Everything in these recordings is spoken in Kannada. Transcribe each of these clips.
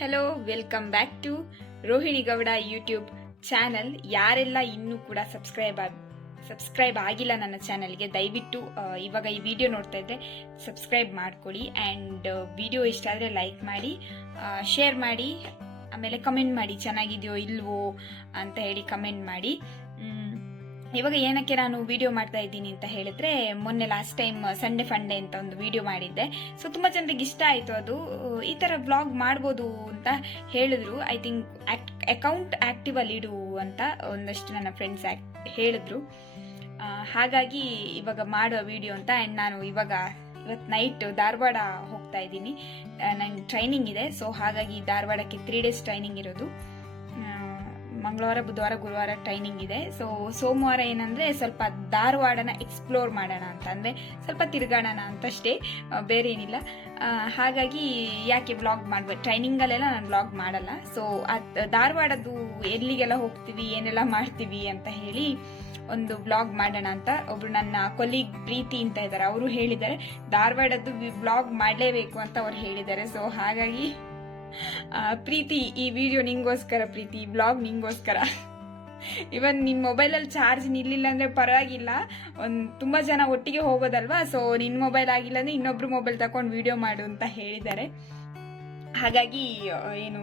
Hello welcome back to Rohini Gowda YouTube channel ಯಾರೆಲ್ಲ ಇನ್ನೂ ಕೂಡ ಸಬ್ಸ್ಕ್ರೈಬ್ ಸಬ್ಸ್ಕ್ರೈಬ್ ಆಗಿಲ್ಲ ನನ್ನ ಚಾನಲ್ಗೆ ದಯವಿಟ್ಟು ಇವಾಗ ಈ ವಿಡಿಯೋ ನೋಡ್ತಾ ಇದ್ದೆ ಸಬ್ಸ್ಕ್ರೈಬ್ ಮಾಡ್ಕೊಳ್ಳಿ ಆ್ಯಂಡ್ ವಿಡಿಯೋ ಇಷ್ಟ ಆದರೆ ಲೈಕ್ ಮಾಡಿ ಶೇರ್ ಮಾಡಿ, ಆಮೇಲೆ ಕಮೆಂಟ್ ಮಾಡಿ, ಚೆನ್ನಾಗಿದೆಯೋ ಇಲ್ವೋ ಅಂತ ಹೇಳಿ ಕಮೆಂಟ್ ಮಾಡಿ. ಇವಾಗ ಏನಕ್ಕೆ ನಾನು ವಿಡಿಯೋ ಮಾಡ್ತಾ ಇದ್ದೀನಿ ಅಂತ ಹೇಳಿದ್ರೆ, ಮೊನ್ನೆ ಲಾಸ್ಟ್ ಟೈಮ್ ಸಂಡೇ ಫಂಡೆ ಅಂತ ಒಂದು ವಿಡಿಯೋ ಮಾಡಿದ್ದೆ. ಸೊ ತುಂಬ ಜನರಿಗೆ ಇಷ್ಟ ಆಯಿತು ಅದು. ಈ ಥರ ವ್ಲಾಗ್ ಮಾಡ್ಬೋದು ಅಂತ ಹೇಳಿದ್ರು. ಐ ಥಿಂಕ್ ಅಕೌಂಟ್ ಆಕ್ಟಿವ್ ಅಲ್ಲಿ ಇಡು ಅಂತ ಒಂದಷ್ಟು ನನ್ನ ಫ್ರೆಂಡ್ಸ್ ಹೇಳಿದ್ರು. ಹಾಗಾಗಿ ಇವಾಗ ಮಾಡುವ ವಿಡಿಯೋ ಅಂತ ಆ್ಯಂಡ್ ನಾನು ಇವಾಗ ಇವತ್ತು ನೈಟ್ ಧಾರವಾಡ ಹೋಗ್ತಾ ಇದ್ದೀನಿ. ನನ್ನ ಟ್ರೈನಿಂಗ್ ಇದೆ. ಸೊ ಹಾಗಾಗಿ ಧಾರವಾಡಕ್ಕೆ ತ್ರೀ ಡೇಸ್ ಟ್ರೈನಿಂಗ್ ಇರೋದು. ಮಂಗಳವಾರ, ಬುಧವಾರ, ಗುರುವಾರ ಟ್ರೈನಿಂಗ್ ಇದೆ. ಸೊ ಸೋಮವಾರ ಏನಂದ್ರೆ ಸ್ವಲ್ಪ ಧಾರವಾಡನ ಎಕ್ಸ್ಪ್ಲೋರ್ ಮಾಡೋಣ ಅಂತ. ಅಂದ್ರೆ ಸ್ವಲ್ಪ ತಿರುಗಾಡೋಣ ಅಂತಷ್ಟೇ. ಬೇರೆ ಏನಿಲ್ಲ. ಹಾಗಾಗಿ ಯಾಕೆ ಬ್ಲಾಗ್ ಮಾಡ್ಬೇಕು ಟ್ರೈನಿಂಗಲ್ಲೆಲ್ಲ ನಾನು ಬ್ಲಾಗ್ ಮಾಡಲ್ಲ. ಸೊ ಧಾರವಾಡದ್ದು ಎಲ್ಲಿಗೆಲ್ಲ ಹೋಗ್ತೀವಿ, ಏನೆಲ್ಲ ಮಾಡ್ತೀವಿ ಅಂತ ಹೇಳಿ ಒಂದು ಬ್ಲಾಗ್ ಮಾಡೋಣ ಅಂತ ಒಬ್ರು ನನ್ನ ಕೊಲೀಗ್ ಪ್ರೀತಿ ಅಂತ ಇದ್ದಾರೆ. ಅವರು ಹೇಳಿದ್ದಾರೆ, ಧಾರವಾಡದ್ದು ಬ್ಲಾಗ್ ಮಾಡಲೇಬೇಕು ಅಂತ ಅವ್ರು ಹೇಳಿದ್ದಾರೆ. ಸೊ ಹಾಗಾಗಿ ಪ್ರೀತಿ ಈ ವಿಡಿಯೋ ನಿಂಗೋಸ್ಕರ, ಪ್ರೀತಿ ಈ ಬ್ಲಾಗ್ ನಿಂಗೋಸ್ಕರ. ಇವನ್ ನಿನ್ ಮೊಬೈಲಲ್ಲಿ ಚಾರ್ಜ್ ನಿಲ್ಲಿಲ್ಲ ಅಂದ್ರೆ ಪರವಾಗಿಲ್ಲ. ಒಂದ್ ತುಂಬಾ ಜನ ಒಟ್ಟಿಗೆ ಹೋಗೋದಲ್ವಾ? ಸೊ ನಿನ್ ಮೊಬೈಲ್ ಆಗಿಲ್ಲ ಅಂದ್ರೆ ಇನ್ನೊಬ್ರು ಮೊಬೈಲ್ ತಕೊಂಡು ವಿಡಿಯೋ ಮಾಡು ಅಂತ ಹೇಳಿದ್ದಾರೆ. ಹಾಗಾಗಿ ಏನು,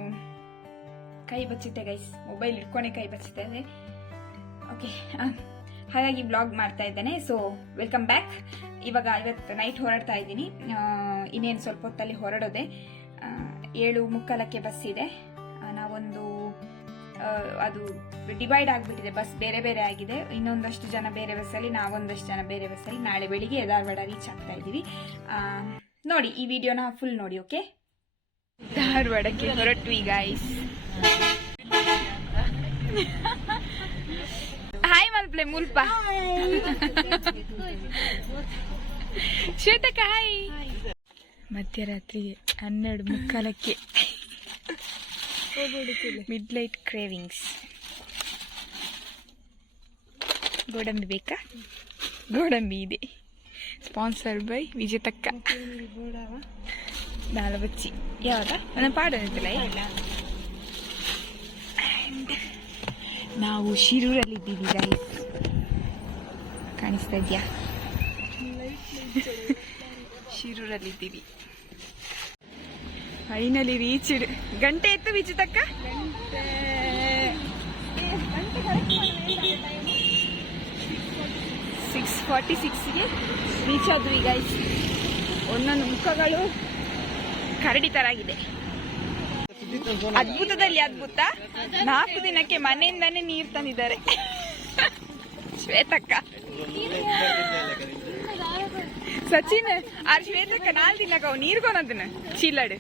ಕೈ ಬಚ್ಚುತ್ತೆ ಗೈಸ್ ಮೊಬೈಲ್ ಇಟ್ಕೊಂಡೆ ಕೈ ಬಚ್ಚುತ್ತೆ ಅಂದ್ರೆ. ಓಕೆ ಹಾಗಾಗಿ ಬ್ಲಾಗ್ ಮಾಡ್ತಾ ಇದ್ದೇನೆ. ಸೊ ವೆಲ್ಕಮ್ ಬ್ಯಾಕ್ ಇವಾಗ ಇವತ್ತು ನೈಟ್ ಹೊರಡ್ತಾ ಇದ್ದೀನಿ. ಇನ್ನೇನು ಸ್ವಲ್ಪ ಹೊತ್ತಲ್ಲಿ ಹೊರಡೋದೆ. ಏಳು ಮುಕ್ಕಾಲಕ್ಕೆ ಬಸ್ ಇದೆ. ನಾವೊಂದು ಅದು ಡಿವೈಡ್ ಆಗಿಬಿಟ್ಟಿದೆ. ಬಸ್ ಬೇರೆ ಬೇರೆ ಆಗಿದೆ. ಇನ್ನೊಂದಷ್ಟು ಜನ ಬೇರೆ ಬಸ್ಸಲ್ಲಿ ನಾವೊಂದಷ್ಟು ಜನ ಬೇರೆ ಬಸ್ಸಲ್ಲಿ ನಾಳೆ ಬೆಳಿಗ್ಗೆ ಧಾರವಾಡ ರೀಚ್ ಆಗ್ತಾ ಇದ್ದೀವಿ. ನೋಡಿ ಈ ವಿಡಿಯೋನ ಫುಲ್ ನೋಡಿ ಓಕೆ ಧಾರವಾಡಕ್ಕೆ ಹೊರಟ್ವಿ ಗಾಯ್ಸ್ ಹಾಯ್ ಮಲ್ಪ್ಲೆ ಮುಲ್ಪ ಶ್ವೇತಕ ಹಾಯ್ ಮಧ್ಯರಾತ್ರಿಗೆ ಹನ್ನೆರಡು ಮುಕ್ಕಾಲಕ್ಕೆ ಮಿಡ್ ಲೈಟ್ ಕ್ರೇವಿಂಗ್ಸ್ ಗೋಡಂಬಿ ಬೇಕಾ? ಗೋಡಂಬಿ ಇದೆ. Sponsored by ವಿಜೇತಕ್ಕ. ನಾಲ್ವಚ್ಚಿ ಯಾವ್ದ? ನನ್ನ ಪಾಡೋದಿಲ್ಲ ನಾವು ಶಿರೂರಲ್ಲಿದ್ದೀವಿ ಗೈಸ್ ಕಾಣಿಸ್ತಾ ಇದೆಯಾ? ಶಿರೂರಲ್ಲಿದ್ದೀವಿ. ಫೈನಲಿ ರೀಚ್ಡ್ ಗಂಟೆ ಎತ್ತು ವಿಚಿತಕ್ಕ ಸಿಕ್ಸ್ ಫಾರ್ಟಿ ಸಿಕ್ಸ್ಗೆ ರೀಚ್ ಆದ್ವಿ ಈಗ ಒಂದೊಂದು ಮುಖಗಳು ಕರಡಿ ತರ ಆಗಿದೆ ಅದ್ಭುತದಲ್ಲಿ ಅದ್ಭುತ. ನಾಲ್ಕು ದಿನಕ್ಕೆ ಮನೆಯಿಂದಾನೇ ನೀರು ತಂದಿದ್ದಾರೆ. ಶ್ವೇತಕ್ಕ. ಸಚಿನ್ ಆ ಶ್ವೇತಕ್ಕ ನಾಲ್ ದಿನಕ್ಕ ಅವ್ ನೀರ್ ಕೊನದನ್ನ ಚೀಲಡ್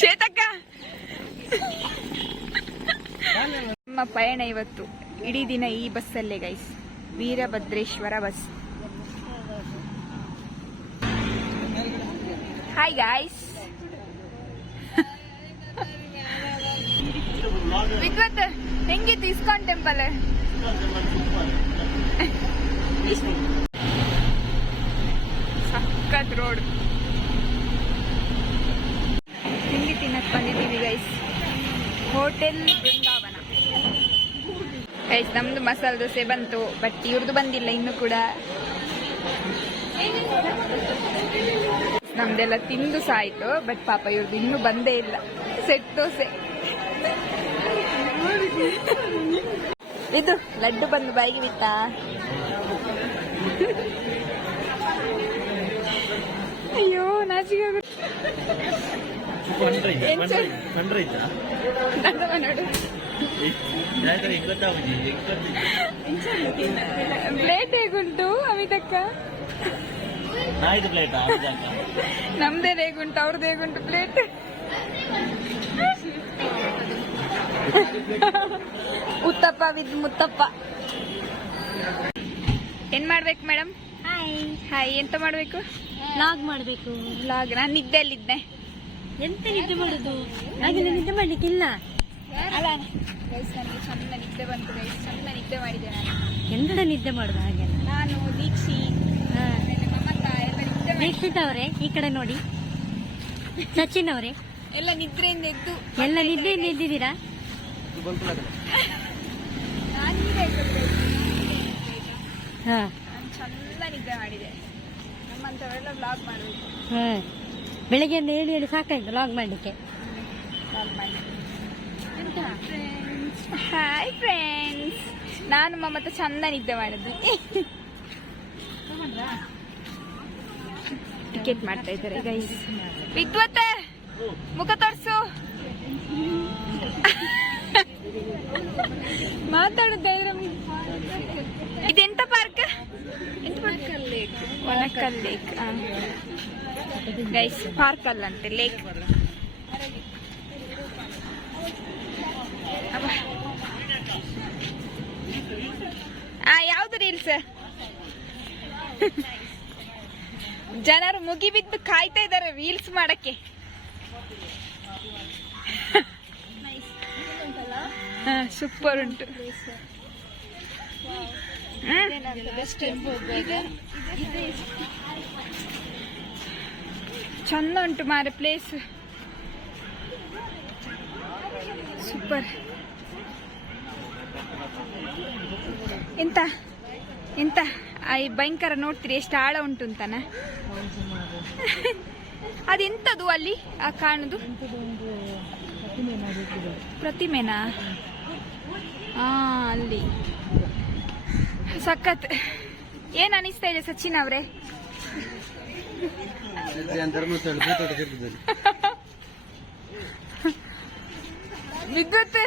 ಶ್ವೇತಕ್ಕ. ನಮ್ಮ ಪಯಣ ಇವತ್ತು. ಇಡೀ ದಿನ ಈ ಬಸ್ಸಲ್ಲೇ guys Veerabhadreshwara bus. Hi guys Vidwath ಹೆಂಗಿತ್ತು ಇಸ್ಕಾನ್ ಟೆಂಪಲ್ ಸಖತ್ ರೋಡ್ ತಿಂಡಿ ತಿನ್ನಕ್ ಬಂದಿದ್ದೀವಿ ಗೈಸ್ ಹೋಟೆಲ್ ಬೃಂದಾವನ. ಗೈಸ್ ನಮ್ದು ಮಸಾಲೆ ದೋಸೆ ಬಂತು ಬಟ್ ಇವ್ರದ್ದು ಬಂದಿಲ್ಲ, ಇನ್ನು ಕೂಡ. ನಮ್ದೆಲ್ಲ ತಿಂದು ಸಾಯ್ತು ಬಟ್ ಪಾಪ ಇವ್ರದ್ದು ಇನ್ನೂ ಬಂದೇ ಇಲ್ಲ. ಸೆಟ್ ದೋಸೆ. ಇದು ಲಡ್ಡು ಬಂದು ಬಾಯಿಗೆ ಬಿತ್ತಾ? ಅಯ್ಯೋ ನಾಚಿಗೆ ಪ್ಲೇಟ್ ಹೇಗುಂಟು ಅಮಿತಕ್ಕ? ನಮ್ದೇ ಹೇಗುಂಟು ಅವ್ರದ್ದು ಹೇಗುಂಟು ಪ್ಲೇಟ್ ಉತ್ತಪ್ಪ ವಿದ್ ಮುತ್ತಪ್ಪ. ಏನ್ ಮಾಡ್ಬೇಕು ಮೇಡಮ್ ಹಾಯ್ ಹಾಯ್ ಎಂತ ಮಾಡ್ಬೇಕು? ಲಾಗ್ ಮಾಡ್ಬೇಕು. ವ್ಲಾಗ್ ನಾನು ನಿದ್ದೆಯಲ್ಲಿದ್ದೆ. ಎಂತ ನಿದ್ದೆ ಮಾಡುದು? ಹಾಗೆ ನಿದ್ದೆ ಮಾಡ್ಲಿಕ್ಕಿಲ್ಲ. ಅಲ್ಲ ನನಗೆ ಚಂದ ನಿದ್ದೆ ಬಂತು ಚಂದ ನಿದ್ದೆ ಮಾಡಿದೆ ನಾನು. ಎಂತ ನಿದ್ದೆ ಮಾಡುದು ಹಾಗೆ? ನಾನು ದೀಕ್ಷಿ. ದೀಕ್ಷಿತ್ ಅವರೇ ಈ ಕಡೆ ನೋಡಿ. ಸಚಿನ್ ಅವರೇ. ಎಲ್ಲ ನಿದ್ರೆಯಿಂದ ಎದ್ದು ಎಲ್ಲ ನಿದ್ರೆಯಿಂದ ಎದ್ದಿದ್ದೀರಾ? ಎದ್ದದ್ದು. ಹಾ. ನಾನು ಚಂದ ನಿದ್ದೆ ಮಾಡಿದೆ. ನಮ್ಮಂಥವರೆಲ್ಲ ಬ್ಲಾಗ್ ಮಾಡಬೇಕು. ಹಾ. ಬೆಳಗ್ಗೆಯಿಂದ ಹೇಳಿ ಹೇಳಿ ಸಾಕಾಯ್ತು ಲಾಗ್ ಮಾಡಲಿಕ್ಕೆ. ಬ್ಲಾಗ್ ಮಾಡಿ ಹಾಯ್ ಫ್ರೆಂಡ್ಸ್ ನಾನು ಮತ್ತೆ ಚಂದ ನಿದ್ದೆ ಮಾಡಿದ್ದು. ಟಿಕೆಟ್ ಮಾಡ್ತಾ ಇದ್ದಾರೆ ಗೈಸ್ ವಿದ್ವತ್ತ ಮುಖ ತೋರ್ಸು. ಮಾತಾಡುದ ಇದೆಂತ ಪಾರ್ಕ್ ಎಂತ ಲೇಕ್ ಗೈಸ್ ಪಾರ್ಕ್ ಅಲ್ಲಂತೆ ಲೇಕ್ ಯಾವ್ದು ರೀಲ್ಸ್ ಜನರು ಮುಗಿಬಿದ್ದು ಕಾಯ್ತಾ ಇದ್ದಾರೆ ರೀಲ್ಸ್ ಮಾಡಕ್ಕೆ. ಸೂಪರ್ ಉಂಟು ಚಂದ ಉಂಟು ಮಾರೆ ಪ್ಲೇಸ್ ಸೂಪರ್ ಎಂತ ಎಂತ ಆ, ಈ ಭಯಂಕರ ನೋಡ್ತೀರಿ ಎಷ್ಟು ಆಳ ಉಂಟು ಅಂತಾನ ಅದೆಂತದು ಅಲ್ಲಿ ಆ ಕಾಣುದು ಪ್ರತಿಮೆನಾ ಹಾ ಅಲ್ಲಿ. ಸಖತ್. ಏನ್ ಅನಿಸ್ತಾ ಇದೆ ಸಚಿನ್ ಅವ್ರೆ? ವಿದ್ಯುತ್.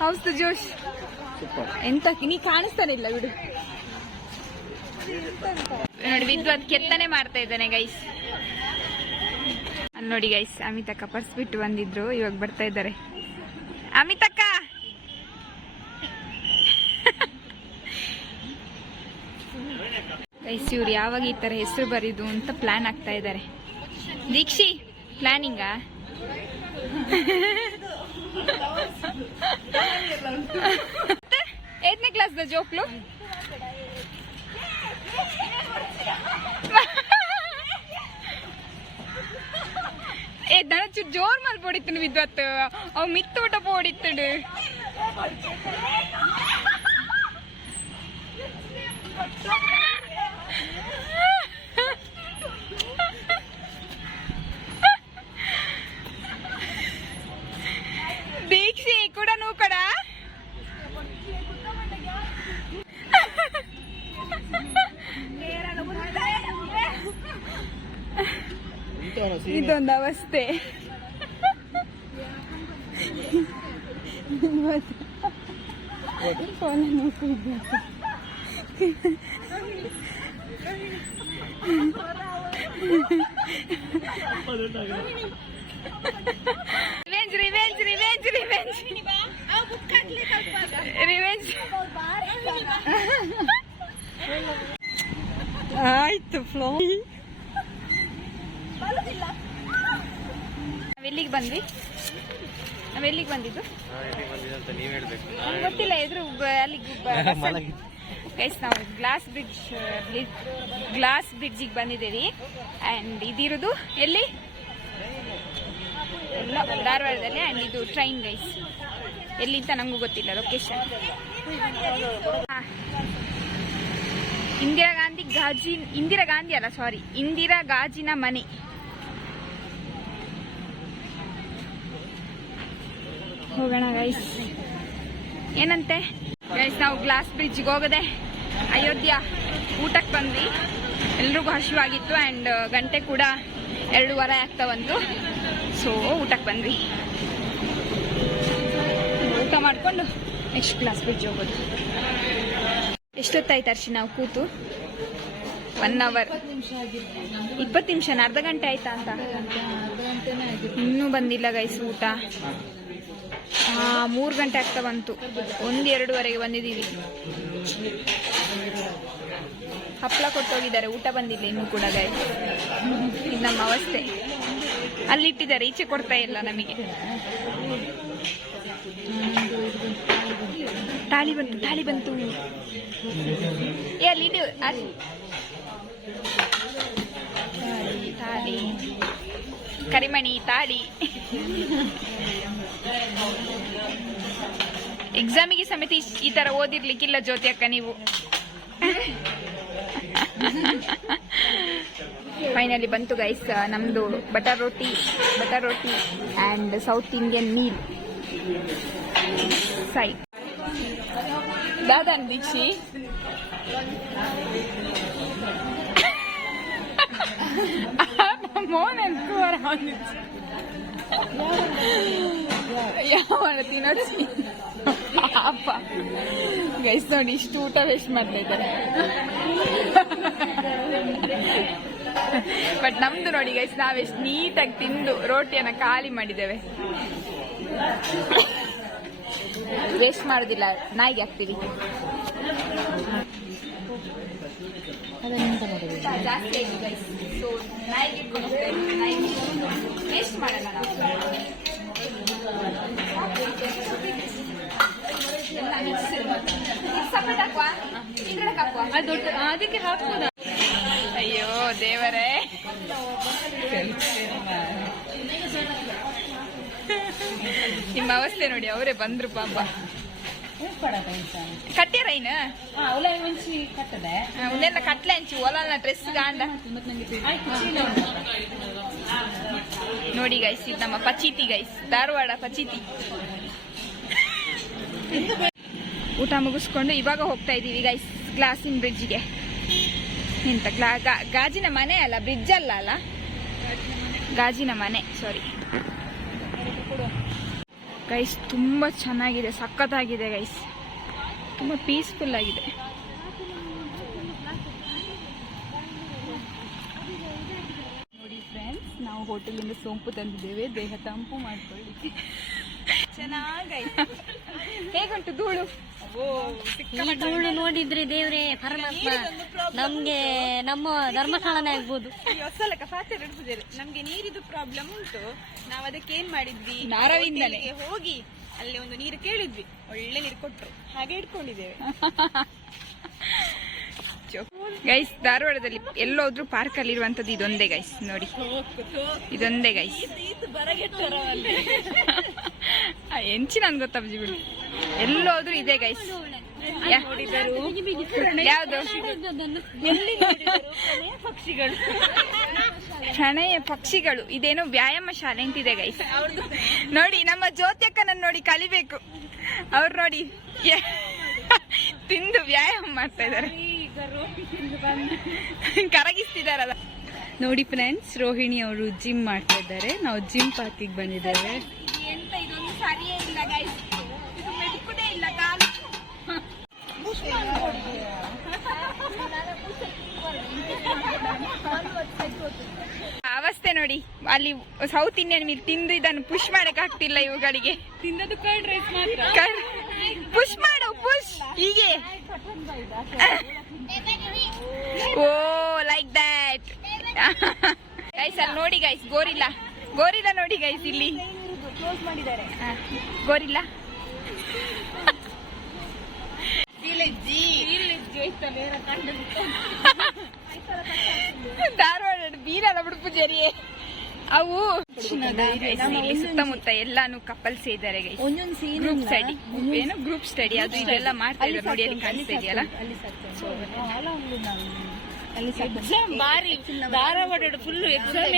ಹೌಸ್ ಜೋಶ್. ಎಂತ ನೀ ಕಾಣಿಸ್ತಾನೆ ಇಲ್ಲ ಬಿಡು. ನೋಡಿ ವಿದ್ವತ್ ಕೆತ್ತನೆ ಮಾಡ್ತಾ ಇದ್ದಾನೆ ಗೈಸ್ ನೋಡಿ ಗೈಸ್ ಅಮಿತಕ್ಕ ಪರ್ಸ್ ಬಿಟ್ಟು ಬಂದಿದ್ರು ಇವಾಗ ಬರ್ತಾ ಇದ್ದಾರೆ. ಅಮಿತಕ್ಕ ಗೈಸ್ ಇವ್ರು ಯಾವಾಗ ಈ ತರ ಹೆಸರು ಬರೀದು ಅಂತ ಪ್ಲಾನ್ ಆಗ್ತಾ ಇದ್ದಾರೆ ದೀಕ್ಷಿ ಏದನೇ ಕ್ಲಾಸ್ ದ ಜೋಕ್ಲು ಏ ದಣಚು ಜೋರ್ ಮಲ್ ಪೋಡಿತ್ತು ವಿದ್ವತ್ ಅವ್ ಮಿತ್ತು ಊಟ ಪೋಡಿತ್ತಡು ದೀಕ್ಷಿ ಕೂಡ ನೂ ಕಡ ಇದೊಂದು ಅವಸ್ಥೆ ಫೋನ್ ನೋಡ್ತಿದ್ದೆ revenge revenge revenge revenge revenge ಆಯ್ತು ಫ್ಲೋ ನಾವೆಲ್ಲಿಗೆ ಬಂದ್ವಿ ನಾವೆಲ್ಲಿಗೆ ಬಂದಿದ್ದು ನೀವ್ ಹೇಳ್ಬೇಕು. ಗೊತ್ತಿಲ್ಲ ಎದುರು ಅಲ್ಲಿಗೆ ಗೈಸ್ ನಾವು ಗ್ಲಾಸ್ ಬ್ರಿಡ್ಜ್ ಗ್ಲಾಸ್ ಬ್ರಿಡ್ಜಿಗೆ ಬಂದಿದ್ದೀವಿ. ಆ್ಯಂಡ್ ಇದಿರೋದು ಎಲ್ಲಿ? ಎಲ್ಲ ಧಾರವಾಡದಲ್ಲಿ. ಆ್ಯಂಡ್ ಇದು ಟ್ರೈನ್ ಗೈಸ್ ಎಲ್ಲಿ ಅಂತ ನಂಗೂ ಗೊತ್ತಿಲ್ಲ ಲೊಕೇಶನ್ ಇಂದಿರಾ ಗಾಂಧಿ ಗಾಜಿ ಇಂದಿರಾ ಗಾಂಧಿ ಅಲ್ಲ ಸಾರಿ ಇಂದಿರಾ ಗಾಜಿನ ಮನೆ. ಹೋಗೋಣ ಗೈಸ್ ಏನಂತೆ? ಗೈಸ್ ನಾವು ಗ್ಲಾಸ್ ಬ್ರಿಡ್ಜ್ಗೆ ಹೋಗದೆ ಅಯೋಧ್ಯ ಊಟಕ್ಕೆ ಬಂದ್ವಿ. ಎಲ್ರಿಗೂ ಹಸಿವಾಗಿತ್ತು ಆ್ಯಂಡ್ ಗಂಟೆ ಕೂಡ ಎರಡೂವರೆ ಆಗ್ತಾ ಬಂತು. ಸೊ ಊಟಕ್ಕೆ ಬಂದ್ವಿ. ಊಟ ಮಾಡಿಕೊಂಡು ನೆಕ್ಸ್ಟ್ ಗ್ಲಾಸ್ ಬ್ರಿಡ್ಜ್ ಹೋಗೋದು. ಎಷ್ಟೊತ್ತಾಯ್ತು ಅರ್ಶಿ ನಾವು ಕೂತು? ಒನ್ ಅವರ್ ಇಪ್ಪತ್ತು ನಿಮಿಷ, ಅರ್ಧ ಗಂಟೆ ಆಯ್ತಾ ಅಂತ? ಇನ್ನೂ ಬಂದಿಲ್ಲ ಗೈಸ್ ಊಟ. ಮೂರು ಗಂಟೆ ಆಗ್ತಾ ಬಂತು. ಒಂದು ಎರಡೂವರೆಗೆ ಬಂದಿದ್ದೀವಿ ಹಪ್ಪಳ ಕೊಟ್ಟೋಗಿದ್ದಾರೆ, ಊಟ ಬಂದಿಲ್ಲ ಇನ್ನು ಕೂಡ ಗಾಯ ಇದು ನಮ್ಮ ಅವಸ್ಥೆ. ಅಲ್ಲಿಟ್ಟಿದ್ದಾರೆ, ಈಚೆ ಕೊಡ್ತಾ ಇಲ್ಲ ನಮಗೆ. ತಾಳಿ ಬಂತು ತಾಳಿ ಬಂತು. ಏ, ಅಲ್ಲಿ ಇಡು, ಅಲ್ಲಿ. ತಾಳಿ ತಾಳಿ. ಕರಿಮಣಿ ತಾಡಿ ಎಕ್ಸಾಮಿಗೆ ಸಮೇತ ಈ- ತರ ಓದಿರ್ಲಿಕ್ಕಿಲ್ಲ ಜ್ಯೋತಿ ಅಕ್ಕ ನೀವು. ಫೈನಲಿ ಬಂತು ಗೈಸ್ ನಮ್ದು butter roti butter roti and south Indian meal ಸೈ ದಾದನ್ ದೀಕ್ಷಿ. ಮೋಹನ್ ಕುವರ ಯಾವ ತಿನ್ನೋಡಿ ಅಪ್ಪ ಗೈಸ್ ನೋಡಿ ಇಷ್ಟು ಊಟ ವೇಸ್ಟ್ ಮಾಡ್ತಾ ಇದ್ದಾರೆ. ಬಟ್ ನಮ್ದು ನೋಡಿ ಗೈಸ್ ನಾವೆಷ್ಟು ನೀಟಾಗಿ ತಿಂದು ರೋಟಿಯನ್ನು ಖಾಲಿ ಮಾಡಿದ್ದೇವೆ. ವೇಸ್ಟ್ ಮಾಡೋದಿಲ್ಲ, ನಾಯಿಗೆ ಹಾಕ್ತೀವಿ. ಜಾಸ್ತಿ ಇದ್ದೀವಿ. ನಾಯಿಗೆ ವೇಸ್ಟ್ ಮಾಡಲ್ಲ ನಾವು? ಅದಕ್ಕೆ ಹಾಕ್ಬೋದ ಅಯ್ಯೋ ದೇವರೇ ನಿಮ್ಮ ಅವಸ್ಥೆ ನೋಡಿ, ಅವರೇ ಬಂದ್ರು ಪಾಪ ಡ್ರೆಸ್ ಗಾಂಡ. ನೋಡಿ ಗೈಸ್ ಇದು ನಮ್ಮ ಪಚೀತಿ ಗೈಸ್ ಧಾರವಾಡ ಪಚೀತಿ. ಊಟ ಮುಗಿಸ್ಕೊಂಡು ಇವಾಗ ಹೋಗ್ತಾ ಇದೀವಿ ಗೈಸ್ ಗ್ಲಾಸಿನ ಬ್ರಿಡ್ಜ್ಗೆ ಎಂತ ಗ್ಲಾ ಗಾಜಿನ ಮನೆ ಅಲ್ಲ ಬ್ರಿಡ್ಜ್ ಅಲ್ಲ ಅಲ್ಲ? ಗಾಜಿನ ಮನೆ ಸಾರಿ ಗೈಸ್ ತುಂಬ ಚೆನ್ನಾಗಿದೆ, ಸಖತ್ತಾಗಿದೆ ಗೈಸ್ ತುಂಬ ಪೀಸ್ಫುಲ್ ಆಗಿದೆ. ನೋಡಿ ಫ್ರೆಂಡ್ಸ್ ನಾವು ಹೋಟೆಲಿಂದ ಸೋಂಪು ತಂದಿದ್ದೇವೆ, ದೇಹ ತಂಪು ಮಾಡ್ಕೊಳ್ಳಿ ಚೆನ್ನಾಗೈತೆ ಹೇಗುಂಟು ಧೂಳು? ಈ ಧೂಳು ನೋಡಿದ್ರೆ ದೇವ್ರೆ ಪರಮಾತ್ಮ. ನಮ್ಗೆ ನಮ್ಮ ಧರ್ಮಸ್ಥಳನೇ ಆಗ್ಬೋದು. ನಮ್ಗೆ ನೀರಿದು ಪ್ರಾಬ್ಲಮ್ ಉಂಟು. ನಾವ್ ಅದಕ್ಕೆ ಏನ್ ಮಾಡಿದ್ವಿ? ಹೋಗಿ ಅಲ್ಲಿ ಒಂದು ನೀರು ಕೇಳಿದ್ವಿ. ಒಳ್ಳೆ ನೀರು ಕೊಟ್ರು. ಹಾಗೆ ಇಟ್ಕೊಂಡಿದ್ದೇವೆ. ಗೈಸ್ ಧಾರವಾಡದಲ್ಲಿ ಎಲ್ಲೋದ್ರೂ ಪಾರ್ಕ್ ಅಲ್ಲಿ ಇರುವಂತದ್ದು ಇದೊಂದೇ ಗೈಸ್ ನೋಡಿ. ಇದೊಂದೇ ಗೈಸ್ ಎಂಚಿನ ನನ್ ಗೊತ್ತಿ ಬಿಡು. ಎಲ್ಲೋದ್ರೂ ಇದೆ ಗೈಸ್ ಯಾವ್ದು? ಪಕ್ಷಿಗಳು ಪ್ರಣಯ ಪಕ್ಷಿಗಳು. ಇದೇನೋ ವ್ಯಾಯಾಮ ಶಾಲೆ ಅಂತಿದೆ ಗೈಸ್ ನೋಡಿ, ನಮ್ಮ ಜ್ಯೋತ್ಯಕ್ಕನ ನೋಡಿ ಕಲಿಬೇಕು. ಅವ್ರು ನೋಡಿ. ತಿಂದು ವ್ಯಾಯಾಮ ಮಾಡ್ತಾ ಇದಾರೆ ಕರಗಿಸ್ತಿದಾರಲ್ಲ ನೋಡಿ ಫ್ರೆಂಡ್ಸ್ ರೋಹಿಣಿ ಅವರು ಜಿಮ್ ಮಾಡ್ತಾ ಇದ್ದಾರೆ. ನಾವು ಜಿಮ್ ಪಾರ್ಕಿಗೆ ಬಂದಿದ್ದೇವೆ. ಅವಸ್ಥೆ ನೋಡಿ ಅಲ್ಲಿ ಸೌತ್ ಇಂಡಿಯನ್ ಮೀಲ್ ತಿಂದು ಇದನ್ನು ಪುಷ್ ಮಾಡಕ್ ಆಗ್ತಿಲ್ಲ ಇವುಗಳಿಗೆ. ಪುಷ್ ಮಾಡು ಪುಷ್ ಹೀಗೆ ಓ ಲೈಕ್ ದ್ಯಾಟ್ ಗೈಸ್ ಅಲ್ಲಿ ನೋಡಿ ಗೈಸ್ ಗೋರಿಲ್ಲ. ಗೋರಿಲ್ಲ ನೋಡಿ ಗೈಸ್ ಇಲ್ಲಿ. ಗೋರಿಲ್ಲ. ಧಾರವಾಡ ಬೀರಲ್ಲ ಬಿಡು ಪೂಜಾರಿಯೇ. ಅವು ಸುತ್ತಮುತ್ತ ಎಲ್ಲಾನು ಕಪಲ್ಸ್ ಇದ್ದಾರೆ ಸೀನ್ ಗ್ರೂಪ್ ಸ್ಟಡಿ ಏನು ಗ್ರೂಪ್ ಸ್ಟಡಿ ಅದು ಇದೆಲ್ಲ ಮಾಡ್ತಾ ಇದ್ದಾರೆ ನೋಡಿ ಅಲ್ಲಿ ಕಾಣಿಸ್ತಾ ಇದೆಯಲ್ಲ? ಬಾರಿ ಧಾರವಾಡ ಫುಲ್ ಎಕ್ಸಾಮ್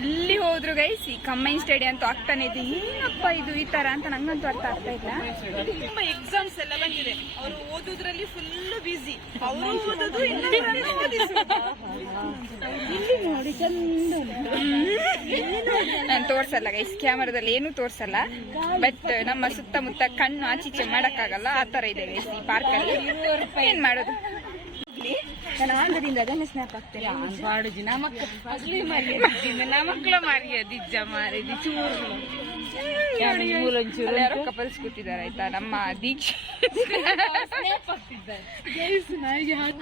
ಎಲ್ಲಿ ಹೋದ್ರು ಗೈಸ್ ಈ ಕಂಬೈನ್ ಸ್ಟಡಿ ಅಂತೂ ಆಗ್ತಾನೆ ಇದೆ. ಏನಪ್ಪ ಇದು ಈ ತರ ಅಂತ ನಂಗಂತೂ ಅರ್ಥ ಆಗ್ತಾ ಇಲ್ಲ. ತುಂಬಾ ಎಕ್ಸಾಮ್ಸ್ ಎಲ್ಲ ಬಂದಿದೆ. ಅವರು ಓದುದ್ರಲ್ಲಿ ಫುಲ್ ಬಿಸಿ ಅವರು ಓದೋದು ಇಲ್ಲಿ ನೋಡಿ ಚಂದ ನಾನು ತೋರ್ಸಲ್ಲ ಗೈಸ್ ಕ್ಯಾಮರಾದಲ್ಲಿ ಏನು ತೋರ್ಸಲ್ಲ. ಬಟ್ ನಮ್ಮ ಸುತ್ತಮುತ್ತ ಕಣ್ಣು ಆಚೀಚೆ ಮಾಡಕ್ಕಾಗಲ್ಲ. ಆ ತರ ಇದೆ ಗೈಸ್ ಈ ಪಾರ್ಕ್ ಅಲ್ಲಿ. ಏನ್ ಮಾಡೋದು? ನಾನು ಆಂಧ್ರದಿಂದ ಅದನ್ನೇ ಸ್ನ್ಯಾಪ್ ಆಗ್ತೇನೆ. ಬಾಡುಜಿ ನಮಕ್ ಅಗ್ಲಿ ಮಾರಿಯದಿಜ್ಜಿನ ನಮಕ್ಲ ಮಾರಿಯದಿಜ್ಜ ಮಾರಿದಿ ಚೂರು ಮೂಲಂಚೂರು ಯಾರೋ ಕಪಲ್ಸ್ ಕೂತಿದ್ದಾರೆ ಆಯ್ತಾ? ನಮ್ಮ ದೀಕ್ಷೆ.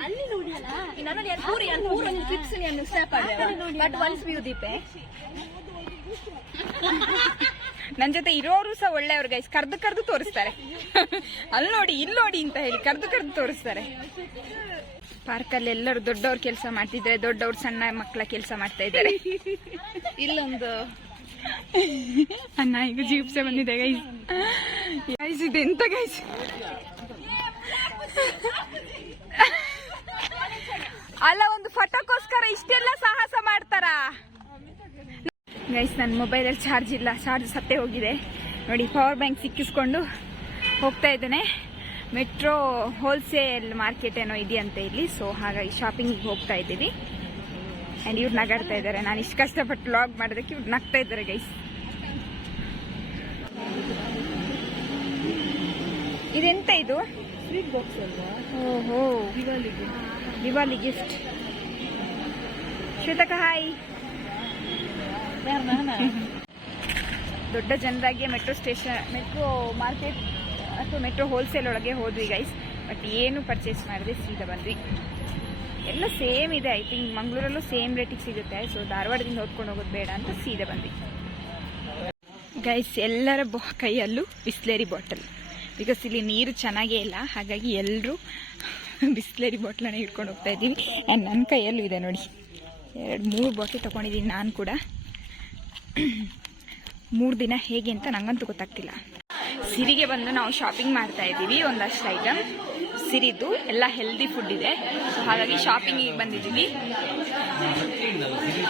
ಅಲ್ಲಿ ನೋಡಿ ನಾನು ಕ್ಲಿಪ್ಸ್ ನೀನು ಸ್ನ್ಯಾಪ್ ಬಟ್ ಒನ್ಸ್ ವ್ಯೂ ದೀಪೆ. ನನ್ ಜೊತೆ ಇರೋರು ಸಹ ಒಳ್ಳೆಯವ್ರು ಗೈಸ್ ಕರ್ದು ಕರ್ದು ತೋರಿಸ್ತಾರೆ. ಅಲ್ಲಿ ನೋಡಿ ಇಲ್ಲಿ ನೋಡಿ ಅಂತ ಹೇಳಿ ಕರ್ದು ಕರ್ದು ತೋರಿಸ್ತಾರೆ. ಪಾರ್ಕಲ್ಲಿ ಎಲ್ಲರೂ ದೊಡ್ಡವ್ರ ಕೆಲಸ ಮಾಡ್ತಿದ್ರೆ ದೊಡ್ಡವ್ರು ಸಣ್ಣ ಮಕ್ಕಳ ಕೆಲಸ ಮಾಡ್ತಾ ಇದ್ದಾರೆ. ಇಲ್ಲೊಂದು. ಅನ್ನ ಈಗ ಜೀಪ್ಸೆ ಬಂದಿದೆ ಗೈಸ್ ಗೈಸ್ ಇದೆ ಎಂತ ಗೈಸ್ ಅಲ್ಲ ಒಂದು ಫೋಟೋಕ್ಕೋಸ್ಕರ ಇಷ್ಟೆಲ್ಲ ಸಾಹಸ ಮಾಡ್ತಾರಾ? ಗೈಸ್ ನನ್ನ ಮೊಬೈಲಲ್ಲಿ ಚಾರ್ಜ್ ಇಲ್ಲ. ಚಾರ್ಜ್ ಸತ್ತೇ ಹೋಗಿದೆ. ನೋಡಿ ಪವರ್ ಬ್ಯಾಂಕ್ ಸಿಕ್ಕಿಸ್ಕೊಂಡು ಹೋಗ್ತಾ ಇದ್ದೇನೆ. ಮೆಟ್ರೋ ಹೋಲ್ಸೇಲ್ ಮಾರ್ಕೆಟ್ ಏನೋ ಇದೆಯಂತೆ ಇಲ್ಲಿ. ಸೊ ಹಾಗಾಗಿ ಶಾಪಿಂಗಿಗೆ ಹೋಗ್ತಾ ಇದ್ದೀವಿ. ಆ್ಯಂಡ್ ಇವ್ರು ನಗಾಡ್ತಾ ಇದ್ದಾರೆ. ನಾನು ಇಷ್ಟು ಕಷ್ಟಪಟ್ಟು ಲಾಗ್ ಮಾಡೋದಕ್ಕೆ ಇವ್ರು ನಗ್ತಾ ಇದ್ದಾರೆ ಗೈಸ್ ಇದೆಂತ ಇದು? ಸ್ವೀಟ್ ಬಾಕ್ಸ್ ಅಲ್ವಾ? ಓಹೋ. ದಿವಾಲಿ ಗಿಫ್ಟ್ ಶ್ವೇತಕ ಹಾಯ್ ದೊಡ್ಡ ಜನರಾಗಿ ಮೆಟ್ರೋ ಸ್ಟೇಷನ್, ಮೆಟ್ರೋ ಮಾರ್ಕೆಟ್ ಅಥವಾ ಮೆಟ್ರೋ ಹೋಲ್ಸೇಲ್ ಒಳಗೆ ಹೋದ್ವಿ ಗೈಸ್ ಬಟ್ ಏನು ಪರ್ಚೇಸ್ ಮಾಡಿದೆ ಸೀದಾ ಬಂದ್ವಿ. ಎಲ್ಲ ಸೇಮ್ ಇದೆ ಐ ಥಿಂಕ್ ಮಂಗಳೂರಲ್ಲೂ ಸೇಮ್ ರೇಟಿಗೆ ಸಿಗುತ್ತೆ. ಸೊ ಧಾರವಾಡದಿಂದ ಹೊತ್ಕೊಂಡು ಹೋಗೋದು ಬೇಡ ಅಂತ ಸೀದಾ ಬಂದ್ವಿ. ಗೈಸ್ ಎಲ್ಲರ ಕೈಯಲ್ಲೂ ಬಿಸ್ಲೇರಿ ಬಾಟಲ್ ಬಿಕಾಸ್ ಇಲ್ಲಿ ನೀರು ಚೆನ್ನಾಗೇ ಇಲ್ಲ, ಹಾಗಾಗಿ ಎಲ್ಲರೂ ಬಿಸ್ಲೇರಿ ಬಾಟ್ಲನ್ನ ಹಿಡ್ಕೊಂಡು ಹೋಗ್ತಾ ಇದ್ದೀವಿ. ಆ್ಯಂಡ್ ನನ್ನ ಕೈಯಲ್ಲೂ ಇದೆ ನೋಡಿ. ಎರಡು ಮೂರು ಬಾಟಲ್ ತೊಗೊಂಡಿದ್ದೀನಿ ನಾನು ಕೂಡ. ಮೂರು ದಿನ ಹೇಗೆ ಅಂತ ನಂಗಂತೂ ಗೊತ್ತಾಗ್ತಿಲ್ಲ. ಸಿರಿಗೆ ಬಂದು ನಾವು ಶಾಪಿಂಗ್ ಮಾಡ್ತಾ ಇದ್ದೀವಿ, ಒಂದಷ್ಟು ಐಟಮ್ ಸಿರಿದು ಎಲ್ಲ ಹೆಲ್ದಿ ಫುಡ್ ಇದೆ. ಸೊ ಹಾಗಾಗಿ ಶಾಪಿಂಗಿಗೆ ಬಂದಿದ್ದೀವಿ.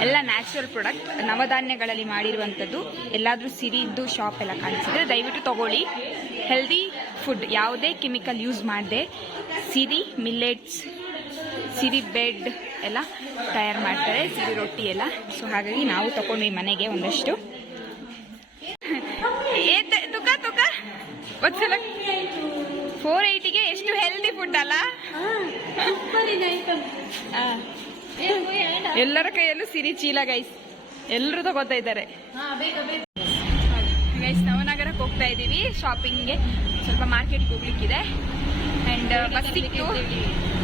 ಎಲ್ಲ ನ್ಯಾಚುರಲ್ ಪ್ರಾಡಕ್ಟ್ ನವಧಾನ್ಯಗಳಲ್ಲಿ ಮಾಡಿರುವಂಥದ್ದು. ಎಲ್ಲಾದರೂ ಸಿರಿದ್ದು ಶಾಪ್ ಎಲ್ಲ ಕಾಣಿಸಿದ್ರೆ ದಯವಿಟ್ಟು ತಗೊಳ್ಳಿ. ಹೆಲ್ದಿ ಫುಡ್ ಯಾವುದೇ ಕೆಮಿಕಲ್ ಯೂಸ್ ಮಾಡದೆ. ಸಿರಿ ಮಿಲ್ಲೆಟ್ಸ್ ಸಿರಿ ಬೆಡ್ ಎಲ್ಲ ತಯಾರು ಮಾಡ್ತಾರೆ ಸಿಹಿ ರೊಟ್ಟಿ ಎಲ್ಲ. ಸೊ ಹಾಗಾಗಿ ನಾವು ತಗೊಂಡ್ವಿ ಮನೆಗೆ ಒಂದಷ್ಟು. ತುಕ ತುಕ. ಒಂದ್ಸಲ. ಫೋರ್ ಏಯ್ಟಿಗೆ ಎಷ್ಟು ಹೆಲ್ದಿ ಫುಡ್ ಅಲ್ಲ. ಎಲ್ಲರ ಕೈಯಲ್ಲೂ ಸಿರಿ ಚೀಲ ಗೈಸ್ ಎಲ್ಲರೂ ತಗೋತಾ ಇದ್ದಾರೆ. ಗೈಸ್ ನವನಗರಕ್ಕೆ ಹೋಗ್ತಾ ಇದ್ದೀವಿ ಶಾಪಿಂಗ್ಗೆ ಸ್ವಲ್ಪ ಮಾರ್ಕೆಟ್ಗೆ ಹೋಗ್ಲಿಕ್ಕಿದೆ. ಅಂಡ್ ಬಸ್ ಸಿಕ್ತು.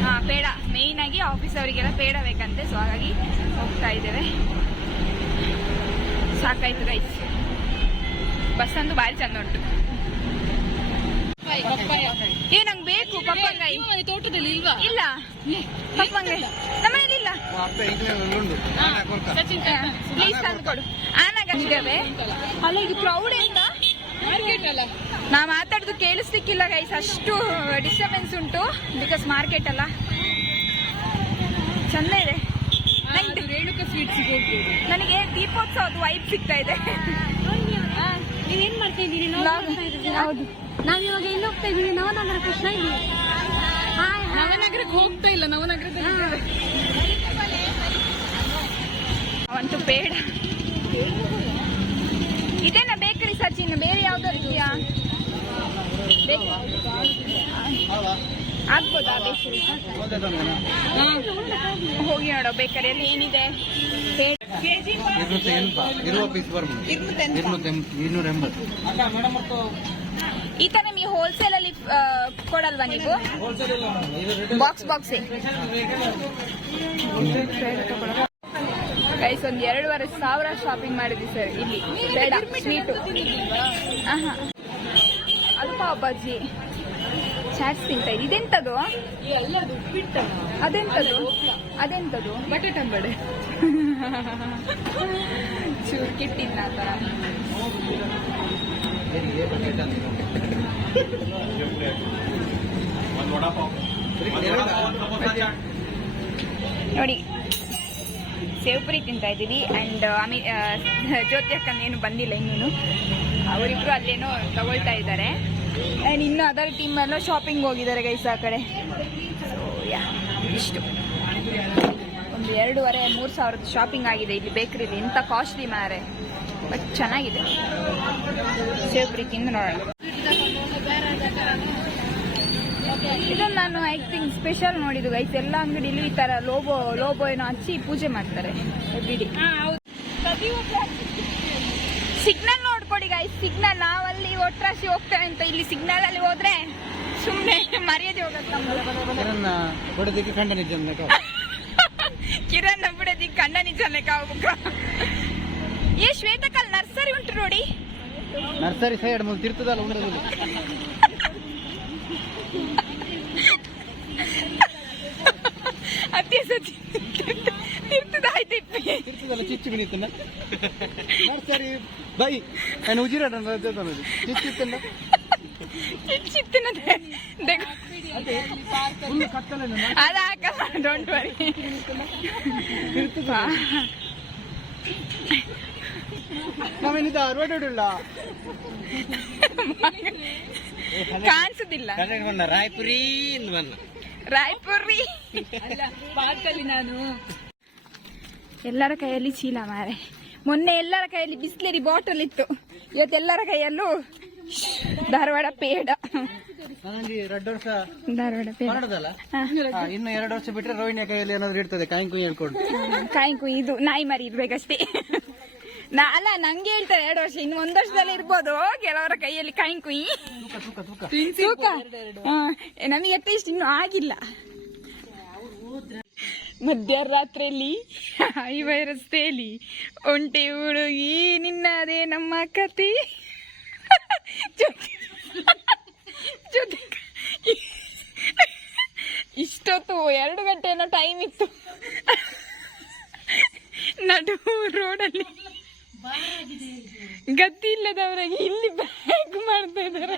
ಹಾ ಪೇಡ ಮೇಯ್ನ್ ಆಗಿ ಆಫೀಸ್ ಅವರಿಗೆಲ್ಲ ಬೇಡ ಬೇಕಂತೆ ಸೊ ಹಾಗಾಗಿ ಹೋಗ್ತಾ ಇದ್ದೇವೆ. ಸಾಕಾಯ್ತು ಗೈಸ್ ಬಸ್ ಅಂತೂ ಭಾರಿ ಚಂದ ಉಂಟು. ಏ ನಂಗೆ ಬೇಕು ಪಪ್ಪಂಗಾಯಿ. ತೋಟದಲ್ಲಿ ಇಲ್ವಾ ಇಲ್ಲ. ಪಪ್ಪಂಗಾಯಿ ನಮ್ಮನೇಲಿ ಇಲ್ಲ. ಪ್ಲೀಸ್ ತಂದು ಕೊಡು. ಆನಾಗಿದ್ದೇವೆ ಅಲ್ಲ ಇದು ಕ್ರೌಡ್ ಎಂತ ಮಾರ್ಕೆಟ್ ಅಲ್ಲ. ನಾ ಮಾತಾಡುದು ಕೇಳಿಸ್ಲಿಕ್ಕಿಲ್ಲ ಗೈಸ್ ಅಷ್ಟು ಡಿಸ್ಟರ್ಬೆನ್ಸ್ ಉಂಟು ಬಿಕಾಸ್ ಮಾರ್ಕೆಟ್ ಅಲ್ಲ. ಚಂದ ಇದೆ. ನನಗೆ ರೇಣುಕಾ ಸ್ವೀಟ್ಸ್ ನನಗೆ ದೀಪೋತ್ಸವದ ವೈಬ್ ಸಿಗ್ತಾ ಇದೆ. ನೀವೇನ್ ಮಾಡ್ತಾ ಇದ್ದೀರಿ. ಹೌದು. ನಾವ್ ಇವಾಗ ಎಲ್ಲಿ ಹೋಗ್ತಾ ಇದ್ದೀವಿ? ನವನಗರ ಕೃಷ್ಣ ಇಲ್ಲಿ ಹಾಯ್ ನವನಗರಕ್ಕೆ ಹೋಗ್ತಾ ಇಲ್ಲ ನವನಗರದಲ್ಲಿ ಅವಂತೂ ಬೇಡ. ಇದೇನಾ ಬೇಕರಿ ಸಚಿನ್ ಬೇರೆ ಯಾವ್ದಾದ್ರು ಇದೆಯಾ? ಆಗ್ಬೋದಾ ಬೇಸಿಗೆ ಹೋಗಿ ನೋಡೋ ಏನಿದೆ? ಈ ತರ ನಿಮಗೆ ಹೋಲ್ಸೇಲ್ ಅಲ್ಲಿ ಕೊಡಲ್ವಾ ನೀವು? ಬಾಕ್ಸ್ ಬಾಕ್ಸ್ ಗೈಸ್ ಒಂದ್ ಎರಡೂವರೆ ಸಾವಿರ ಶಾಪಿಂಗ್ ಮಾಡಿದ್ವಿ ಸರ್ ಇಲ್ಲಿ. ಬೇಡ ಸ್ವೀಟು ಅದು ಪಾಪಾಜಿ ಚಾಟ್ಸ್ ತಿಂತಾ ಇದೆ ಇದೆಂತದು? ಅದೆಂತದು? ಅದೆಂತದು? ಬಟಾಟಂಬಡೆ ಚೂರ್ ಕಿಟ್ಟಿಲ್ಲ ಆ ಥರ ನೋಡಿ ಸೇವ್ಪುರಿ ತಿಂತಾ ಇದ್ದೀವಿ ಆ್ಯಂಡ್ ಅಮಿ ಆ, ಜ್ಯೋತಿ ಅಕ್ಕನ ಏನು ಬಂದಿಲ್ಲ ಇನ್ನೂ ಅವರಿಬ್ರು ಅಲ್ಲೇನೋ ತಗೊಳ್ತಾ ಇದ್ದಾರೆ. ಆ್ಯಂಡ್ ಇನ್ನು ಅದರ್ ಟೀಮ್ ಎಲ್ಲ ಶಾಪಿಂಗ್ ಹೋಗಿದ್ದಾರೆ ಗೈಸ್ ಆ ಕಡೆ. ಇಷ್ಟು ಒಂದು ಎರಡೂವರೆ ಮೂರು ಸಾವಿರದ ಶಾಪಿಂಗ್ ಆಗಿದೆ ಇಲ್ಲಿ ಬೇಕ್ರಿಲಿ ಇಂಥ ಕಾಸ್ಟ್ಲಿ ಮಾರೆ. ಬಟ್ ಚೆನ್ನಾಗಿದೆ. ಸೇವ್ಪುರಿ ತಿಂದು ನೋಡೋಣ. ಇದನ್ನು ನಾನು ಐ ಥಿಂಕ್ ಸ್ಪೆಷಲ್ ನೋಡಿದ್ದು ಗೈಸ್ ಎಲ್ಲ ಅಂಗಡಿಲೂ ಈ ತರ ಲೋಬೋ ಲೋಬೋ ಏನೋ ಹಚ್ಚಿ ಪೂಜೆ ಮಾಡ್ತಾರೆ. ಬಿಡಿ. ಸಿಗ್ನಲ್ ಸಿಗ್ನಲ್ ನಾವಲ್ಲಿ ಒಟ್ರಾಶಿ ಹೋಗ್ತೇವೆ ಅಂತ ಇಲ್ಲಿ ಸಿಗ್ನಲ್ ಅಲ್ಲಿ ಹೋದ್ರೆ ಸುಮ್ಮನೆ ಮರ್ಯಾದೆ ಹೋಗುತ್ತೆ ನಿಜ ಕಿರಣ್ ಬಿಡದಿ ಕಣ್ಣ ನಿಜನೇ ಕಾವ್ಬೇಕು ಏ ಶ್ವೇತಕಲ್ ನರ್ಸರಿ ಉಂಟು ನೋಡಿ. ನರ್ಸರಿ ಸೈಡ್ ಮುಂದೆ ತಿರ್ತದಲ್ಲ ಉಂಡದಲ್ಲಿ ಅತ್ಯ ಸತಿ ಚಿಚ್ಚು ಬಿಣಿತನ ಸರಿ ಬೈ. ನಾನು ಉಜಿರಾಟ ಚಿಚ್ಚಿತ್ತಲ್ಲ ಚಿತ್ತಿನ ಫುಲ್ ಕತ್ತಲೆ ಅದ ಹಾಕಲ್ಲ ಡೋಂಟ್ ವರಿ ನಾವೇನಿದ ಅರ್ವಾಡೋಡಿಲ್ಲ ಕಾಣಿಸುದಿಲ್ಲ. ರಾಯ್ಪುರಿ ರಾಯ್ಪುರಿ ಪಾರ್ಕಲ್ಲಿ ನಾನು ಎಲ್ಲರ ಕೈಯಲ್ಲಿ ಚೀಲ ಮಾರೆ. ಮೊನ್ನೆ ಎಲ್ಲರ ಕೈಯಲ್ಲಿ ಬಿಸ್ಲೇರಿ ಬಾಟಲ್ ಇತ್ತು. ಇವತ್ತು ಎಲ್ಲರ ಕೈಯಲ್ಲೂ ಧಾರವಾಡ ಪೇಡ. ಧಾರವಾಡ ಪೇಡ. ಇನ್ನು ಎರಡು ವರ್ಷ ಬಿಟ್ರೆ ರೋಹಿಣಿಯ ಕೈಯಲ್ಲಿ ಏನಾದ್ರು ಇರ್ತದೆ? ಕಾಯಿಂಕು ಹೇಳ್ಕೊಂಡು. ಕಾಯ್ಕು ಇದು ನಾಯಿ ಮರಿ ಇರ್ಬೇಕಷ್ಟೇ. ನಾ ಅಲ್ಲ ನಂಗೆ ಹೇಳ್ತಾರೆ ಎರಡು ವರ್ಷ ಇನ್ನು ಒಂದ್ ವರ್ಷದಲ್ಲಿ ಇರ್ಬೋದು. ಕೆಲವರ ಕೈಯಲ್ಲಿ ಕಾಯಿನ್ ಕುಯಿ ತೂಕ ನಮಗೆ ಅಟ್ಲೀಸ್ಟ್ ಇನ್ನು ಆಗಿಲ್ಲ. ಮಧ್ಯರಾತ್ರಿಯಲ್ಲಿ? ಹೈವೇ ರಸ್ತೆಯಲ್ಲಿ ಒಂಟಿ ಹುಡುಗಿ ನಿನ್ನದೇ ನಮ್ಮ ಕತೆ ಜೊತೆ ಜೊತೆ ಇಷ್ಟೊತ್ತು ಎರಡು ಗಂಟೆ ಏನೋ ಟೈಮ್ ಇತ್ತು. ನಡು ರೋಡಲ್ಲಿ ಗತಿ ಇಲ್ಲದವರಿಗೆ ಇಲ್ಲಿ ಬ್ಯಾಗ್ ಮಾಡ್ತಾ ಇದ್ದಾರೆ.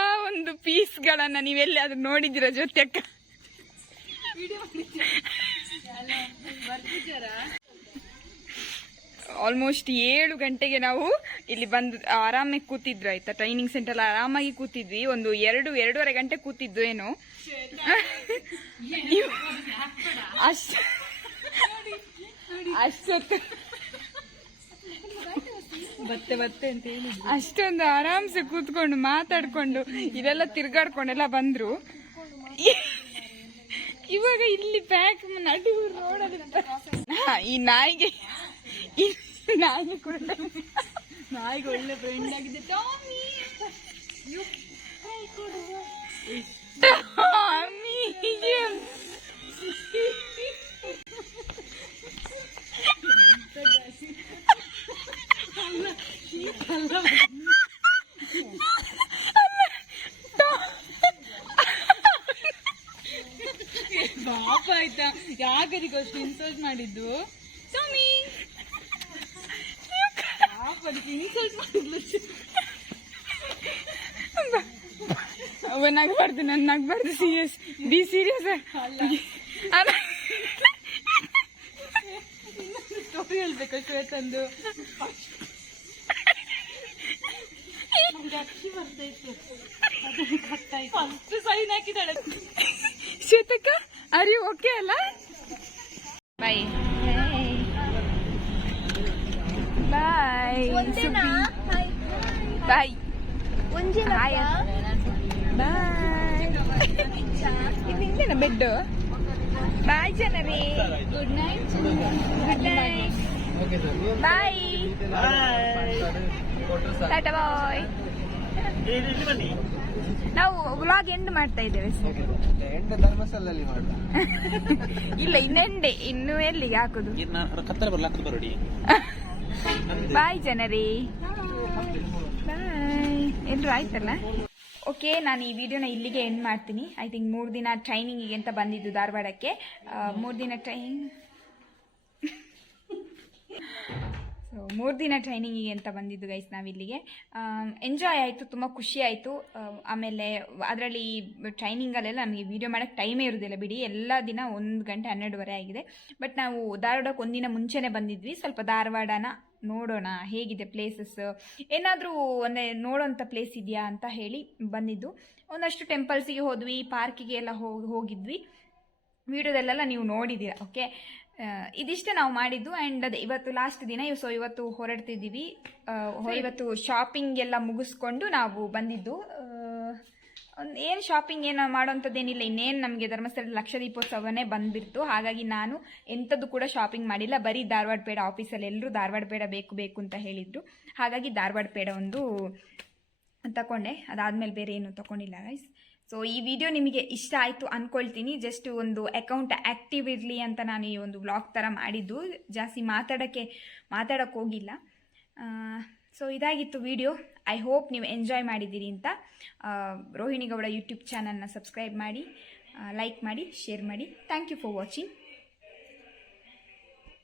ಆ ಒಂದು ಪೀಸ್ಗಳನ್ನ ನೀವೆಲ್ಲಾದ್ರೂ ನೋಡಿದಿರ ಜೊತೆಕ್ಕ ಆಲ್ಮೋಸ್ಟ್ ಏಳು ಗಂಟೆಗೆ ನಾವು ಇಲ್ಲಿ ಬಂದು ಆರಾಮಾಗಿ ಕೂತಿದ್ರು ಆಯ್ತಾ? ಟ್ರೈನಿಂಗ್ ಸೆಂಟರ್ ಆರಾಮಾಗಿ ಕೂತಿದ್ವಿ. ಒಂದು ಎರಡು ಎರಡೂವರೆ ಗಂಟೆ ಕೂತಿದ್ದು ಏನು. ಅಷ್ಟ ಅಷ್ಟೊತ್ತು. ಬತ್ತೆ ಬತ್ತೆ ಅಂತ ಹೇಳಿ ಅಷ್ಟೊಂದು ಆರಾಮ್ಸೆ ಕೂತ್ಕೊಂಡು ಮಾತಾಡ್ಕೊಂಡು ಇದೆಲ್ಲ ತಿರ್ಗಾಡ್ಕೊಂಡೆಲ್ಲ ಬಂದ್ರು. ಇವಾಗ ಇಲ್ಲಿ ಪ್ಯಾಕ್ ನಡು ರೋಡಲ್ಲಿ ಹಾ, ಈ ನಾಯಿಗೆ ಈ ನಾಯಿಗೆ ಕೂಡ ನಾಯಿಗೆ ಒಳ್ಳೆ ಫ್ರೆಂಡ್ ಆಗಿದೆ ಟಾಮಿ ಟಾಮಿಗೆ ಯಾಕರಿಗೂ ಅಷ್ಟು ಇನ್ಸಲ್ಟ್ ಮಾಡಿದ್ದು? ಸ್ವಾಮಿ! ಇನ್ಸಲ್ಟ್ ಮಾಡಿದ್ಲು? ಅವ ನಗಬಾರ್ದು ನನ್ ನಗಬಾರ್ದು ಸೀರಿಯಸ್ ಬಿ ಸೀರಿಯಸ್ ಸ್ಟೋರಿ ಹೇಳ್ಬೇಕು ಶ್ವೇತಂದು ಫಸ್ಟ್ ಸೈನ್ ಹಾಕಿದಾಳೆ ಶ್ವೇತಕ್ಕ ಅರಿ ಓಕೆ ಅಲ್ಲ? ಬಾಯ್ ಬಾಯ್ ಬಾಯ್ ಬಾಯ್ ಬಾಯ್ ಇಲ್ಲಿಂದೇನ ಬೆಡ್ ಬಾಯ್ ಜನರೇ good night good night okay sir bye tata bye ನಾವು ವ್ಲಾಗ್ ಎಂಡ್ ಮಾಡ್ತಾ ಇದ್ದೇವೆ ಸರ್ ಧರ್ಮಸ್ಥಳದಲ್ಲಿ ಇಲ್ಲ ಇನ್ನೆಂಡೆ ಇನ್ನು ಎಲ್ಲಿಗೆ ಹಾಕುದು? ಕತ್ತಲೆ ಬರಲ್ಲ ಹತ್ತು ಬರೋಡಿ. ಬಾಯ್ ಜನರೇ. ಬಾಯ್ ಎಲ್ರು ಆಯ್ತಲ್ಲ? ಓಕೆ ನಾನು ಈ ವಿಡಿಯೋನ ಇಲ್ಲಿಗೆ ಎಂಡ್ ಮಾಡ್ತೀನಿ. ಐ ಥಿಂಕ್ ಮೂರು ದಿನ ಟ್ರೈನಿಂಗಿಗೆ ಅಂತ ಬಂದಿದ್ದು ಧಾರವಾಡಕ್ಕೆ. ಮೂರು ದಿನ ಟ್ರೈನ್ ಸೊ ಮೂರು ದಿನ ಟ್ರೈನಿಂಗಿಗೆ ಅಂತ ಬಂದಿದ್ದು ಗೈಸ್ ನಾವಿಲ್ಲಿಗೆ. ಎಂಜಾಯ್ ಆಯಿತು, ತುಂಬ ಖುಷಿ ಆಯಿತು. ಆಮೇಲೆ ಅದರಲ್ಲಿ ಟ್ರೈನಿಂಗಲ್ಲೆಲ್ಲ ನಮಗೆ ವೀಡಿಯೋ ಮಾಡೋಕ್ಕೆ ಟೈಮೇ ಇರೋದಿಲ್ಲ ಬಿಡಿ. ಎಲ್ಲ ದಿನ ಒಂದು ಗಂಟೆ ಹನ್ನೆರಡುವರೆ ಆಗಿದೆ. ಬಟ್ ನಾವು ಧಾರವಾಡಕ್ಕೆ ಒಂದಿನ ಮುಂಚೆನೇ ಬಂದಿದ್ವಿ. ಸ್ವಲ್ಪ ಧಾರವಾಡನ ನೋಡೋಣ, ಹೇಗಿದೆ ಪ್ಲೇಸಸ್ ಏನಾದರೂ ಒಂದೇ ನೋಡೋಂಥ ಪ್ಲೇಸ್ ಇದೆಯಾ ಅಂತ ಹೇಳಿ ಬಂದಿದ್ದು. ಒಂದಷ್ಟು ಟೆಂಪಲ್ಸಿಗೆ ಹೋದ್ವಿ ಪಾರ್ಕಿಗೆ ಎಲ್ಲ ಹೋಗಿ ಹೋಗಿದ್ವಿ. ವಿಡಿಯೋದಲ್ಲೆಲ್ಲ ನೀವು ನೋಡಿದ್ದೀರಾ ಓಕೆ ಇದಿಷ್ಟೇ ನಾವು ಮಾಡಿದ್ದು ಆ್ಯಂಡ್ ಅದೇ ಇವತ್ತು ಲಾಸ್ಟ್ ದಿನ ಸೊ ಇವತ್ತು ಹೊರಡ್ತಿದ್ದೀವಿ. ಇವತ್ತು ಶಾಪಿಂಗ್ ಎಲ್ಲ ಮುಗಿಸ್ಕೊಂಡು ನಾವು ಬಂದಿದ್ದು. ಒಂದು ಏನು ಶಾಪಿಂಗ್ ಏನು ಮಾಡೋಂಥದ್ದೇನಿಲ್ಲ ಇನ್ನೇನು ನಮಗೆ ಧರ್ಮಸ್ಥಳ ಲಕ್ಷ ದೀಪೋತ್ಸವನೇ ಬಂದ್ಬಿಡ್ತು. ಹಾಗಾಗಿ ನಾನು ಎಂಥದ್ದು ಕೂಡ ಶಾಪಿಂಗ್ ಮಾಡಿಲ್ಲ. ಬರೀ ಧಾರವಾಡ ಪೇಡ ಆಫೀಸಲ್ಲಿ ಎಲ್ಲರೂ ಧಾರವಾಡ ಪೇಡ ಬೇಕು ಬೇಕು ಅಂತ ಹೇಳಿದರು. ಹಾಗಾಗಿ ಧಾರವಾಡ ಪೇಡ ಒಂದು ತಗೊಂಡೆ ಅದಾದಮೇಲೆ ಬೇರೆ ಏನು ತಗೊಂಡಿಲ್ಲ ಗೈಸ್ ಸೊ ಈ ವಿಡಿಯೋ ನಿಮಗೆ ಇಷ್ಟ ಆಯಿತು ಅಂದ್ಕೊಳ್ತೀನಿ ಜಸ್ಟ್ ಒಂದು ಅಕೌಂಟ್ ಆ್ಯಕ್ಟಿವ್ ಇರಲಿ ಅಂತ ನಾನು ಈ ಒಂದು ವ್ಲಾಗ್ ಥರ ಮಾಡಿದ್ದು. ಜಾಸ್ತಿ ಮಾತಾಡೋಕ್ಕೆ ಮಾತಾಡೋಕ್ಕೆ ಹೋಗಿಲ್ಲ. ಸೊ ಇದಾಗಿತ್ತು ವಿಡಿಯೋ ಐ ಹೋಪ್ ನೀವು ಎಂಜಾಯ್ ಮಾಡಿದ್ದೀರಿ ಅಂತ. ರೋಹಿಣಿಗೌಡ ರೋಹಿಣಿ ಗೌಡ ಯೂಟ್ಯೂಬ್ ಚಾನಲ್ನ ಸಬ್ಸ್ಕ್ರೈಬ್ ಮಾಡಿ ಲೈಕ್ ಮಾಡಿ ಶೇರ್ ಮಾಡಿ. Thank you for watching